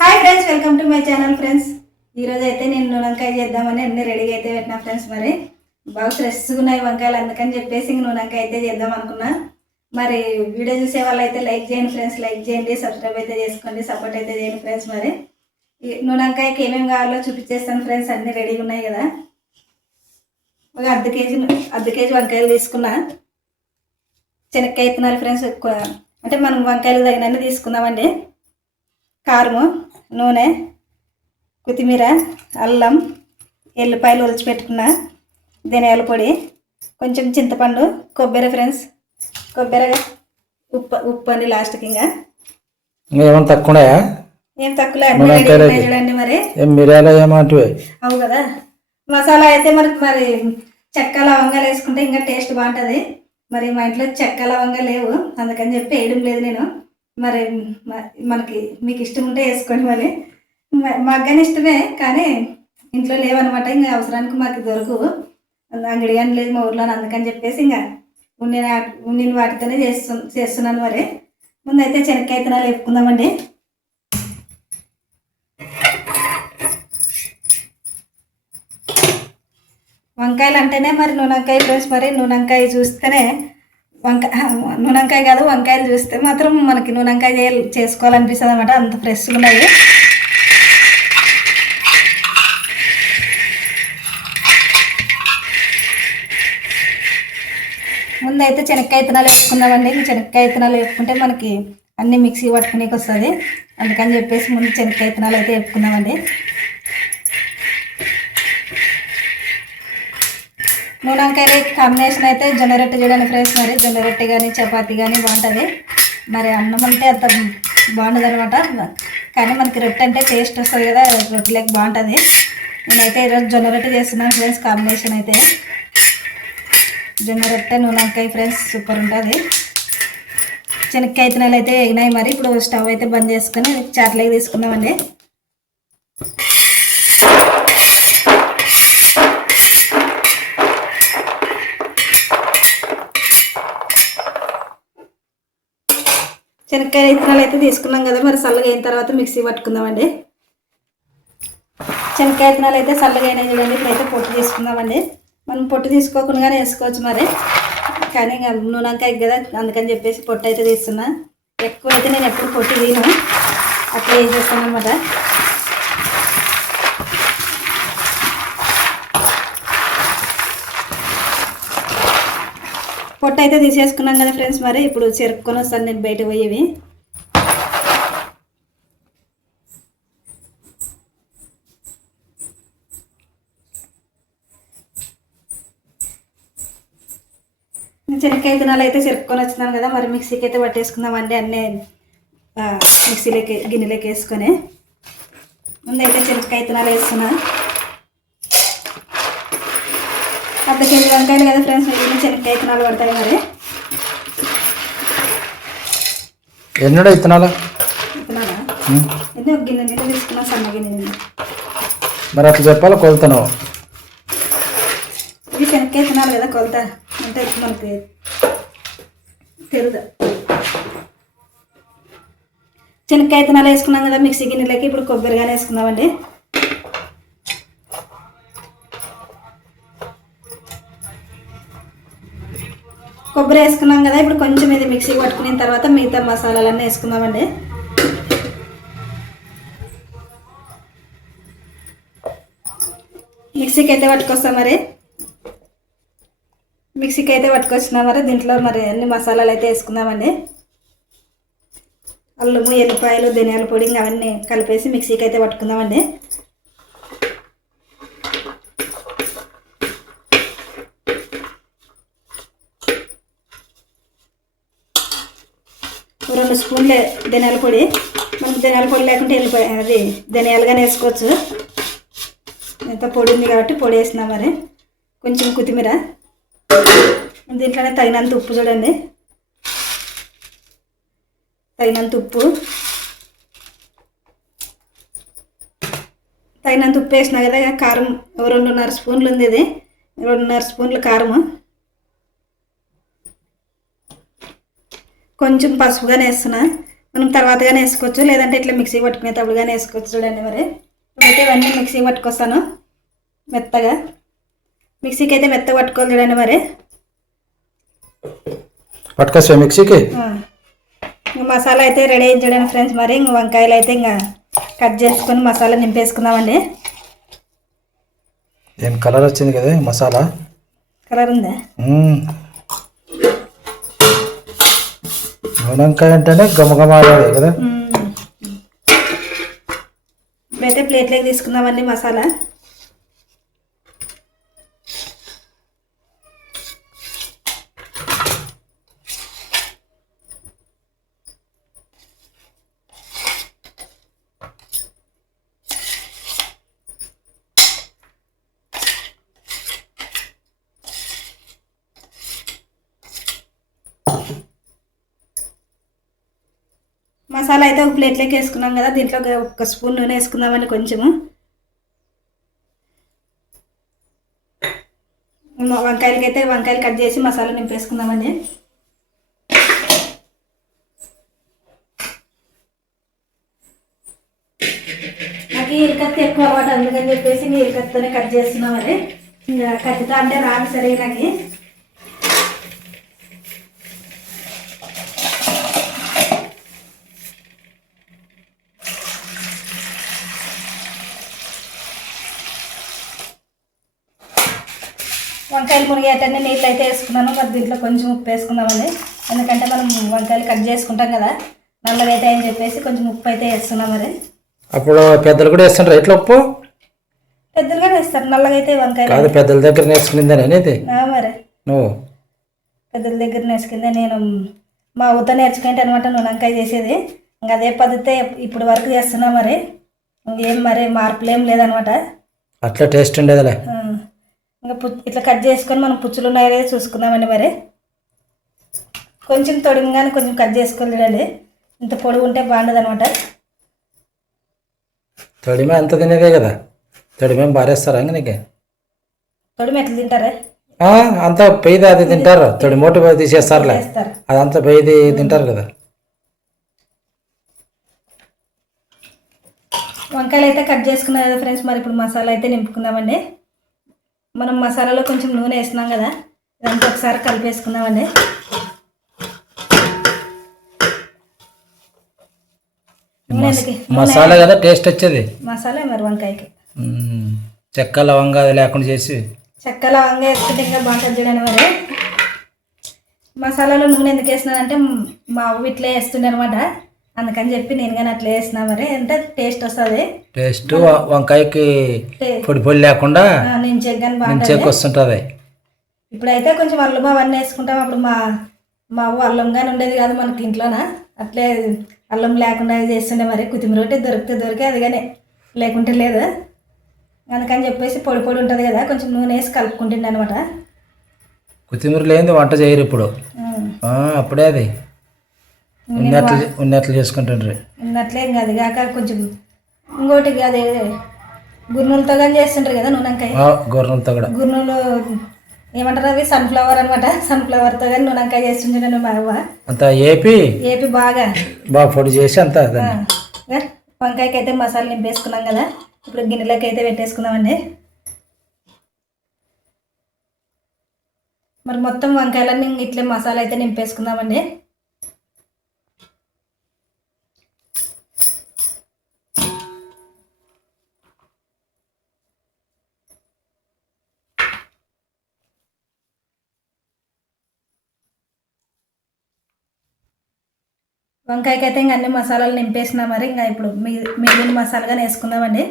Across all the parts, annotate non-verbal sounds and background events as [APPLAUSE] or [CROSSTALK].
Hi friends welcome to my channel friends ఈరోజు అయితే నేను వంకాయ చేద్దామని అన్ని రెడీగా అయితే పెట్టినా ఫ్రెండ్స్ మరి. బాగా ఫ్రెష్గా ఉన్నాయి వంకాయలు అందుకని చెప్పేసి ఇంక వంకాయ అయితే చేద్దాం అనుకున్నా. మరి వీడియో చూసే వాళ్ళు అయితే లైక్ చేయండి ఫ్రెండ్స్ లైక్ చేయండి సబ్స్క్రైబ్ అయితే చేసుకోండి సపోర్ట్ అయితే చేయండి ఫ్రెండ్స్ మరి. ఈ వంకాయకి ఏమేమి కావాలో చూపించేస్తాను ఫ్రెండ్స్ అన్నీ రెడీగా ఉన్నాయి కదా. ఒక అర్ధ కేజీ అర్ధ కేజీ వంకాయలు తీసుకున్నా. శనక్కాయ ఇత్తనాలు ఫ్రెండ్స్ ఎక్కువ అంటే మనం వంకాయలు తగినన్ని తీసుకుందామండి. కారము నూనె కొత్తిమీర అల్లం ఎల్లిపాయలు ఒలిచి పెట్టుకున్న ధనియాల పొడి కొంచెం చింతపండు కొబ్బరి ఫ్రెండ్స్. కొబ్బరి ఉప్పు ఉప్పు అండి లాస్ట్కి ఇంకా. ఏమైనా తక్కువ ఏం తక్కువ చూడండి మరి. ఏం మిరియాలు ఏమంటివి అవు కదా. మసాలా అయితే మరి మరి చెక్క లవంగాలు వేసుకుంటే ఇంకా టేస్ట్ బాగుంటుంది. మరి మా ఇంట్లో చెక్క లవంగా లేవు. అందుకని చెప్పి వేయడం లేదు నేను. మరి మనకి మీకు ఇష్టం ఉంటే వేసుకోండి మరి. మాకు కానీ ఇష్టమే కానీ ఇంట్లో లేవనమాట ఇంకా అవసరానికి మాకు దొరకవు అంగడి కానీ లేదు మా ఊర్లో అందుకని చెప్పేసి ఇంకా ఉండిన ఉండిన వాటితోనే చేస్తు చేస్తున్నాను మరి. ముందైతే శనక్కాయ విత్తనాలు వేపుకుందామండి వంకాయలు అంటేనే మరి నూనెంకాయ ఫ్రెండ్స్ మరి నూనెంకాయ చూస్తేనే వంకాయ నూనెంకాయ కాదు వంకాయలు చూస్తే మాత్రం మనకి నూనెంకాయ చేయాలి చేసుకోవాలనిపిస్తుంది అనమాట అంత ఫ్రెష్గా ఉన్నాయి ముందైతే శనక్కాయ విత్తనాలు వేసుకుందామండి. శనక్కాయ విత్తనాలు వేసుకుంటే మనకి అన్ని మిక్సీ పట్టుకునేకి వస్తుంది అందుకని చెప్పేసి ముందు శనక్కాయ విత్తనాలు అయితే వేసుకుందామండి నూనెంకాయలు కాంబినేషన్ అయితే జొన్న రొట్టె చూడండి ఫ్రెండ్స్ మరి. జొన్న రొట్టె కానీ చపాతి కానీ బాగుంటుంది. మరి అన్నం అంటే అంత బాగుండదు అనమాట కానీ మనకి రొట్టె అంటే టేస్ట్ వస్తుంది కదా రొట్టెలకు బాగుంటుంది. నేనైతే ఈరోజు జొన్న రొట్టె చేస్తున్నాను ఫ్రెండ్స్ కాంబినేషన్ అయితే. జొన్న రొట్టె నూనెంకాయ ఫ్రెండ్స్ సూపర్ ఉంటుంది. శనక్కాయ విత్తనాలు అయితే ఎగినాయి మరి. ఇప్పుడు స్టవ్ అయితే బంద్ చేసుకొని చాట్లోకి తీసుకుందామండి. శనక్కాయ విత్తనాలు అయితే తీసుకున్నాం కదా మరి చల్లగా అయిన తర్వాత మిక్సీ పట్టుకుందామండి. శనక్కాయ విత్తనాలు అయితే చల్లగా అయినాయి చూడండి ఇప్పుడైతే పొట్టు తీసుకుందామండి. మనం పొట్టు తీసుకోకుండానే వేసుకోవచ్చు మరి. కానీ ఇంకా నూనెంకాయ కదా అందుకని చెప్పేసి పొట్టు అయితే తీస్తున్నా. ఎక్కువ అయితే నేను ఎప్పుడు పొట్టు తీను అట్లా వేసేస్తాను అనమాట పొట్టు అయితే తీసేసుకున్నాం కదా ఫ్రెండ్స్ మరి. ఇప్పుడు చెరుక్కొని వస్తాను నేను బయట పోయేవి. చెనక్కాయ విత్తనాలు అయితే చెరుక్కొని వచ్చినాను కదా. మరి మిక్సీకి అయితే పట్టేసుకుందామండి అన్నీ మిక్సీలోకి గిన్నెలోకి వేసుకొని. ముందైతే చెనక్కాయ విత్తనాలు వేసుకున్నాను. అర్ధ కేజీ వంకాయలు కదా ఫ్రెండ్స్ మిగిలిన శనక్కాయ విత్తనాలు పడతాయి మరి. ఎన్నడూ ఇత్తనాలు. ఇది ఒక గిన్నె నిండా తీసుకున్నా సన్న గిన్నె మరి అట్లా చెప్పాలి? కొలుతున్నావు ఇది శనక్కాయ విత్తనాలు కదా కొలత? అంటే మనకి తెలుదు. శనక్కాయ విత్తనాలు వేసుకున్నాం కదా మిక్సీ గిన్నెలోకి ఇప్పుడు కొబ్బరిగానే వేసుకుందామండి. కొబ్బరి వేసుకున్నాం కదా ఇప్పుడు కొంచెం ఇది మిక్సీ పట్టుకున్న తర్వాత మిగతా మసాలాలన్నీ వేసుకుందామండి. మిక్సీకి అయితే పట్టుకొస్తాం మరి. మిక్సీకి అయితే పట్టుకొచ్చినా మరి దీంట్లో మరి అన్ని మసాలాలు అయితే వేసుకుందామండి. అల్లము ఎల్లిపాయలు ధనియాల పొడి అవన్నీ కలిపేసి మిక్సీకి అయితే పట్టుకుందామండి ఓ రెండు స్పూన్లు ధనియాల పొడి. మనకు ధనియాల పొడి లేకుంటే వెళ్ళిపోయి అది ధనియాలుగానే వేసుకోవచ్చు. ఎంత పొడి ఉంది కాబట్టి పొడి వేసినా మరి. కొంచెం కొత్తిమీర. దీంట్లోనే తగినంత ఉప్పు చూడండి. తగినంత ఉప్పు. తగినంత ఉప్పు వేసినా కదా కారం రెండున్నర స్పూన్లు ఉంది ఇది. రెండున్నర స్పూన్లు కారము. కొంచెం పసుపుగానే వేస్తున్నా. మనం తర్వాతగానే వేసుకోవచ్చు. లేదంటే ఇట్లా మిక్సీ పట్టుకునేటప్పుడు కానీ వేసుకోవచ్చు చూడండి మరి. ఇప్పుడైతే ఇవన్నీ మిక్సీ పట్టుకొస్తాను మెత్తగా. మిక్సీకి అయితే మెత్తగా పట్టుకోవాలి చూడండి మరి. పట్టుకొస్తా మిక్సీకి? మసాలా అయితే రెడీ అయింది చూడండి ఫ్రెండ్స్ మరి. ఇంక వంకాయలు అయితే ఇంకా కట్ చేసుకొని మసాలా నింపేసుకుందామండి. ఏం కలర్ వచ్చింది కదా మసాలా? కలర్ ఉందా? మ్మ్. అంటేనే గమగమాడాలి కదా మ్మ్. ప్లేట్లోకి తీసుకుందామండి మసాలా మసాలా అయితే ఒక ప్లేట్లోకి వేసుకున్నాం కదా దీంట్లో ఒక- స్పూన్ నూనె వేసుకుందామండి కొంచెము. వంకాయలకి అయితే వంకాయలు కట్ చేసి మసాలా నింపేసుకుందామని. నాకు ఈ ఎక్కువ అన్నమాట అందుకని చెప్పేసి ఈ ఇరికత్తోనే కట్ చేస్తున్నామని ఇంకా కత్తితో అంటే రాదు సరే నాకు వంకాయలు మునిగేటన్ని నీళ్ళు అయితే వేసుకున్నాను. మరి దీంట్లో కొంచెం ఉప్పు వేసుకుందామండి ఎందుకంటే మనం వంకాయలు కట్ చేసుకుంటాం కదా నల్లగా అయితే అని చెప్పేసి కొంచెం ఉప్పు అయితే వేస్తున్నాం మరి. అప్పుడు పెద్దలు కూడా వేస్తుంటారు ఎట్లా ఉప్పు? పెద్దలుగా వేస్తారు. నల్లగా అయితే వంకాయలు కాదు పెద్దల దగ్గర నేర్చుకునిందని అనేది మరి. నువ్వు పెద్దల దగ్గర నేర్చుకుందే నేను మా ఊత నేర్చుకుంటే అనమాట నూనె వంకాయ చేసేది. ఇంకా అదే పద్ధతి ఇప్పుడు వరకు చేస్తున్నా మరి. ఇంకేం మరి మార్పులు ఏం లేదనమాట అట్లా టేస్ట్ ఉండేదిలే. ఇంకా పు ఇట్లా కట్ చేసుకొని మనం పుచ్చులు ఉన్నాయో లేదో చూసుకుందామండి మరి. కొంచెం తొడిగానే కొంచెం కట్ చేసుకొని చూడండి ఇంత పొడుగు ఉంటే బాగుండదు అనమాట తొడిమే అంత తినేదే కదా. తొడిమేం బారేస్తారా ఇంక నీకు? తొడిమి ఎట్లా తింటారా? అంతా పెయిది అది తింటారు. తొడి మూట తీసేస్తారులే. అదంతా పెయిది తింటారు కదా. వంకాయలు అయితే కట్ చేసుకున్నాం కదా ఫ్రెండ్స్. మరి ఇప్పుడు మసాలా అయితే నింపుకుందామండి. మనం మసాలాలో కొంచెం నూనె వేసినాం కదా ఇదంతా ఒకసారి కలిపేసుకుందామండి. మసాలా కదా టేస్ట్ వచ్చేది? మసాలా మరి వంకాయకి. చెక్క లవంగా లేకుండా చేసి. చెక్క లవంగా వేసుకుంటే ఇంకా బాగుంటుంది చూడండి మరి. మసాలాలో నూనె ఎందుకు వేసినానంటే మా అవ్వ ఇట్లా వేస్తుండే అనమాట అందుకని చెప్పి నేను కానీ అట్లా వేసిన మరి. అంటే టేస్ట్ వస్తుంది. టేస్ట్ వంకాయకి పొడి పొడి లేకుండా నేను వస్తుంటుంది. ఇప్పుడైతే కొంచెం అల్లం అవన్నీ వేసుకుంటాం. అప్పుడు మా మా అవ్వ అల్లం కానీ ఉండేది కాదు మనకి ఇంట్లోన అట్లే అల్లం లేకుండా చేస్తుండే మరి. కొత్తిమీర ఒకటి దొరికితే దొరికే అది కానీ లేకుంటే లేదు. అందుకని చెప్పేసి పొడి పొడి ఉంటుంది కదా కొంచెం నూనె వేసి కలుపుకుంటుండే అనమాట కొత్తిమీర లేనిది వంట చేయరు ఇప్పుడు. అప్పుడే అది. ఉన్నట్లు ఉన్నట్లు చేసుకుంటుండ్రి. ఉన్నట్లే ఇంకా అది కాక కొంచెం ఇంకోటి అదే గుర్నులతో కానీ చేస్తుంటారు కదా నూనెంకాయ? ఆ, గొర్రెలతో కూడా గుర్నులు ఏమంటారు అవి? సన్ఫ్లవర్ అనమాట. సన్ఫ్లవర్తో కానీ నూనెంకాయ చేస్తుంటాను మా అవ్వ. అంతా ఏపి? ఏపి బాగా. బాగా పొడి చేసి అంతా వంకాయకి అయితే మసాలా నింపేసుకున్నాం కదా. ఇప్పుడు గిన్నెలోకి అయితే పెట్టేసుకుందామండి. మరి మొత్తం వంకాయలన్నీ ఇట్లే మసాలా అయితే నింపేసుకుందామండి. వంకాయకి అయితే ఇంకా అన్ని మసాలాలు నింపేసినా మరి ఇంకా ఇప్పుడు మిగి- మిగిలిన మసాలాగా వేసుకుందామండి.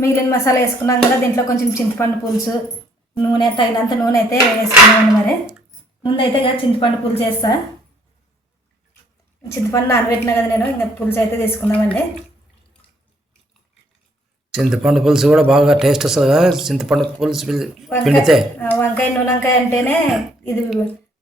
మిగిలిన మసాలా వేసుకున్నాం కదా దీంట్లో కొంచెం చింతపండు పులుసు నూనె తగినంత నూనె అయితే వేసుకున్నామండి మరి. ముందైతే కదా చింతపండు పులుసు చేస్తా. చింతపండు నానబెట్టినా కదా నేను ఇంకా పులుసు అయితే తీసుకుందామండి. చింతపండు పులుసు కూడా బాగా టేస్ట్ వస్తుంది కదా చింతపండు పులుసు పిల్- పిండితే. వంకాయ నూనెంకాయ అంటేనే ఇది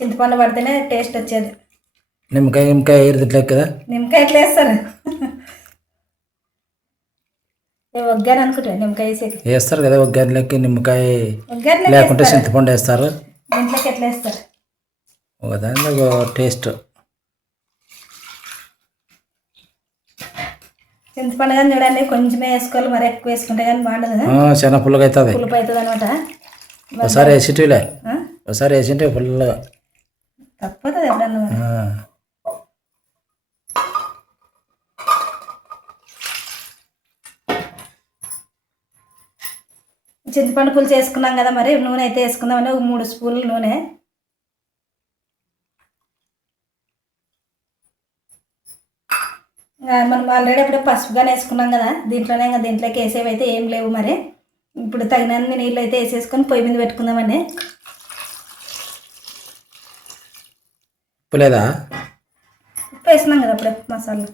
చింతపండు పడితేనే టేస్ట్ వచ్చేది. నిమ్మకాయ నిమ్మకాయ ఏరుదిట్లే కదా. నిమ్మకాయ ఎట్లా వేస్తారు? అనుకుంటాను నిమ్మకాయ వేసేది. వేస్తారు కదా ఒక గంటలకి నిమ్మకాయ లేకుంటే చింతపండు వేస్తారు. దీంట్లోకి ఎట్లా వేస్తారు? ఒక టేస్ట్ చింతపండు కానీ చూడండి కొంచెమే వేసుకోవాలి మరి ఎక్కువ వేసుకుంటే కానీ బాగుండదు. చాలా పుల్లగా అవుతుంది పులుపు అవుతుంది అనమాట ఒకసారి వేసిటివిలే ఒకసారి వేసింటే ఫుల్గా తప్పతుంది ఎప్పుడన్నా. చింతపండు పులుసు వేసుకున్నాం కదా మరి నూనె అయితే వేసుకుందామని ఒక మూడు స్పూన్లు నూనె. మనం ఆల్రెడీ అప్పుడు పసుపుగానే వేసుకున్నాం కదా దీంట్లోనే ఇంకా దీంట్లోకి వేసేవి అయితే ఏం లేవు మరి. ఇప్పుడు తగినన్ని నీళ్ళు అయితే వేసేసుకొని పొయ్యి మీద పెట్టుకుందామండి. ఉప్పు లేదా ఉప్పు వేసినాం కదా అప్పుడే మసాలా.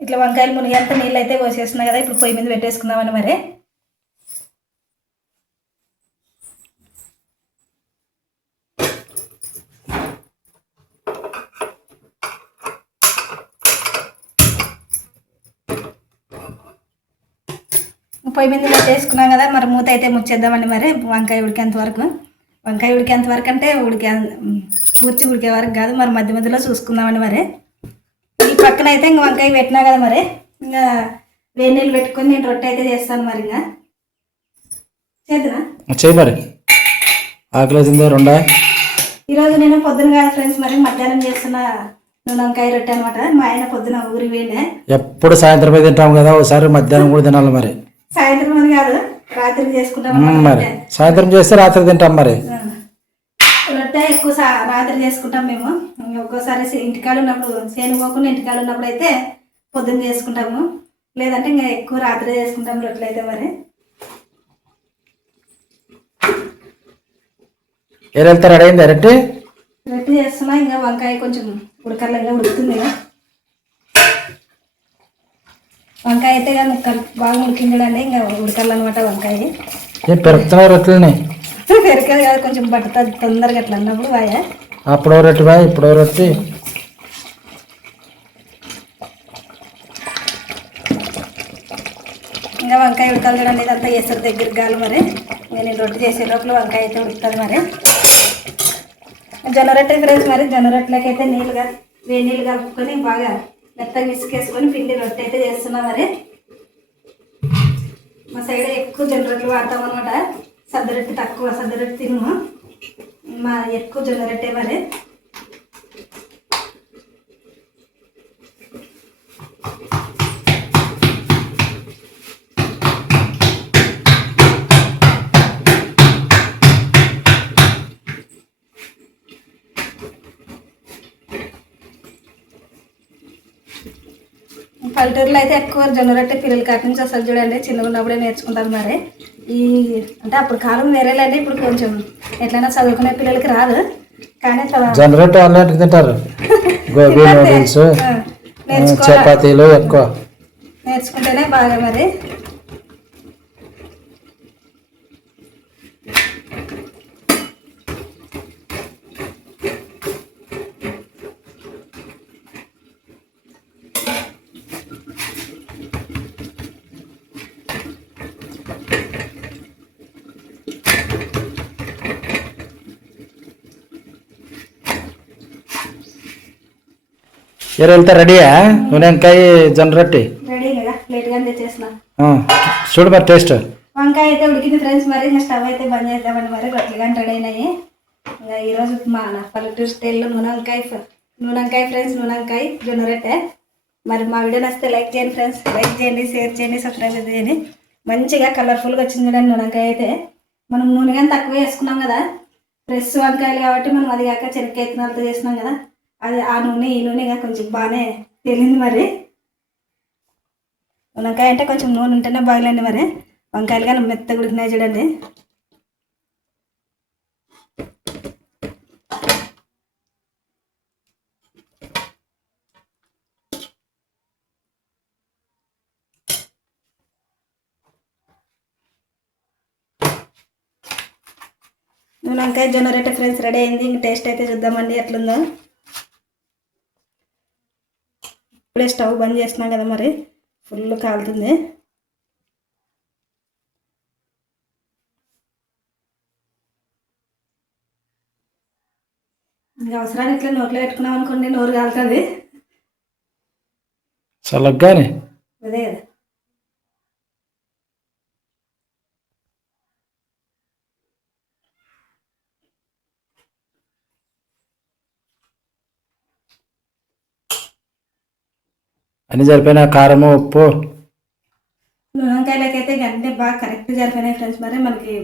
ఇట్లా వంకాయలు మునిగేంత నీళ్ళు అయితే పోసేస్తున్నాయి కదా ఇప్పుడు పొయ్యి మీద పెట్టేసుకుందామని మరి. పొయ్యి మీద పెట్టేసుకున్నాం కదా మరి మూత అయితే ముచ్చేద్దామండి మరి వంకాయ ఉడికేంత వరకు. వంకాయ ఉడికేంత వరకు అంటే ఉడికే పూర్తి ఉడికే వరకు కాదు మరి మధ్య మధ్యలో చూసుకుందామండి మరి. ఈ పక్కన అయితే ఇంక వంకాయ పెట్టినా కదా మరి ఇంకా వేడి నీళ్ళు పెట్టుకొని నేను రొట్టె అయితే చేస్తాను మరి ఇంకా. చేద్దునా చేయి మరి. ఆకలి అవుతుందా రెండా? ఈరోజు నేను పొద్దున కాదు ఫ్రెండ్స్ మరి మధ్యాహ్నం చేస్తున్న నూనె వంకాయ రొట్టె అనమాట మా ఆయన పొద్దున ఊరి పోయినా ఎప్పుడు సాయంత్రం తింటాం కదా ఒకసారి మధ్యాహ్నం కూడా తినాలి మరి. సాయంత్రం అని కాదు రాత్రి చేసుకుంటాం మరి. సాయంత్రం చేస్తే రాత్రి తింటాం మరి. రొట్టె ఎక్కువ రాత్రి చేసుకుంటాం మేము ఒక్కోసారి ఇంటికాడ ఉన్నప్పుడు సేను పోకుండా ఇంటికాడ ఉన్నప్పుడు అయితే పొద్దున్న చేసుకుంటాము లేదంటే ఇంకా ఎక్కువ రాత్రి చేసుకుంటాం రొట్టెలు అయితే మరి ఏరు వెళ్తారు రెడీ అయింది రెడ్డి రొట్టె చేస్తున్నా ఇంకా వంకాయ కొంచెం ఉడకల్లంగా ఉడుకుతుంది. వంకాయ అయితే బాగా ఉడికించడండి ఇంకా ఉడకాలన్నమాట వంకాయ ఏం పెరుగుతున్నాయి రొట్టెలని? కాదు కొంచెం పట్టుతుంది తొందరగా అట్లా అన్నప్పుడు వాయ అప్పుడో రొట్టె బాయ్ ఇప్పుడో రొట్టె. ఇంకా వంకాయ ఉడకాలి చూడండి ఇదంతా వేస్తారు దగ్గరికి గాలి మరి. నేను రొట్టె చేసే లోపల వంకాయ అయితే ఉడుకుతుంది మరి. జొన్న రొట్టె ఫ్రెండ్స్ మరి జొన్న రొట్టెలకి అయితే నీళ్ళుగా వేడి నీళ్ళు కలుపుకొని బాగా మెత్తగా ఇసుకేసుకొని పిండి రొట్టె అయితే చేస్తున్నా మరి. మా సైడ్ ఎక్కువ జొన్న రొట్టెలు వాడతాం అనమాట సద్దరొట్టె తక్కువ సద్ద రొట్టె తినము మా ఎక్కువ జొన్న రొట్టె మరి. పల్లెటూరులో అయితే ఎక్కువ జొన్న రొట్టె పిల్లలు కాటి నుంచి అసలు చూడండి చిన్నగా ఉన్నప్పుడే నేర్చుకుంటారు మరి. ఈ అంటే అప్పుడు కాలం వేరేలేండి ఇప్పుడు కొంచెం ఎట్లయినా చదువుకునే పిల్లలకి రాదు. కానీ తవ- జొన్న రొట్టె అలాంటివి తింటారు. [LAUGHS] గోబీ నూడిల్స్ ఆ, నేర్చుకో చపాతీలు ఎక్కువ. నేర్చుకుంటేనే బాగా మరి. ఏరు వెళ్తా రెడీయా? నూనె వంకాయ జొన్న రొట్టె? రెడీ కదా లేట్గా తెచ్చేసిన ఆ, చూడు మరి టేస్ట్ వంకాయ అయితే ఉడికింది ఫ్రెండ్స్ మరి స్టవ్ అయితే బంద్ చేద్దామండి మరి రొట్టెలు గంట రెడీ అయినాయి ఇంకా ఈరోజు మా నా పల్లెటూరు స్టైల్లో నూనె వంకాయ నూనె వంకాయ ఫ్రెండ్స్ నూనె వంకాయ జొన్న రొట్టె. మరి మా వీడియో నచ్చితే లైక్ చేయండి ఫ్రెండ్స్ లైక్ చేయండి షేర్ చేయండి సబ్స్క్రైబ్ చేయండి. మంచిగా కలర్ఫుల్గా వచ్చింది చూడండి నూనె వంకాయ అయితే. మనం నూనె కానీ తక్కువ వేసుకున్నాం కదా ఫ్రెష్ వంకాయలు కాబట్టి మనం అది కాక చెనక్కాయ విత్తనాలతో చేసినాం కదా. అది ఆ నూనె ఈ నూనె కొంచెం బాగానే తేలింది మరి. వంకాయ అంటే కొంచెం నూనె ఉంటేనే బాగలేండి మరి. వంకాయలు కానీ మెత్తగా ఉడికినాయి చూడండి. నూనె వంకాయ జొన్న రొట్టె ఫ్రెండ్స్ రెడీ అయింది. ఇంక టేస్ట్ అయితే చూద్దామండి ఎట్లుందో. ఇప్పుడే స్టవ్ బంద్ చేస్తున్నాం కదా మరి. ఫుల్ కాలుతుంది. ఇంకా అవసరాన్ని ఇట్లా నోట్లో పెట్టుకున్నాం అనుకోండి నోరు కాలుతుంది. అదే కదా. అన్ని సరిపోయినా కారము ఉప్పు? నూనెకాయలకైతే గంటే బాగా కరెక్ట్ జరిపోయినాయి ఫ్రెండ్స్ మరి మనకి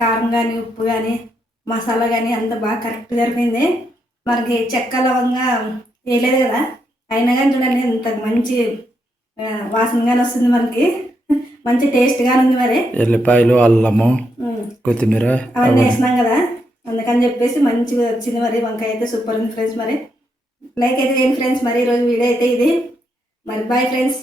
కారం కానీ ఉప్పు కానీ మసాలా కానీ అంత బాగా కరెక్ట్ జరిపోయింది మనకి చెక్క లవంగా వేయలేదు కదా? అయినా కానీ చూడండి ఇంత మంచి వాసనగానే వస్తుంది మనకి. మంచి టేస్ట్గానే ఉంది మరి. ఎల్లిపాయలు అల్లము. కొత్తిమీర అవన్నీ వేసినాం కదా? అందుకని చెప్పేసి మంచిగా వచ్చింది మరి. వంకాయ అయితే సూపర్ ఉంది ఫ్రెండ్స్ మరి. లైక్ అయితే చేయండి ఫ్రెండ్స్ మరి ఈరోజు వీడియో అయితే ఇది. మరి బాయ్ ఫ్రెండ్స్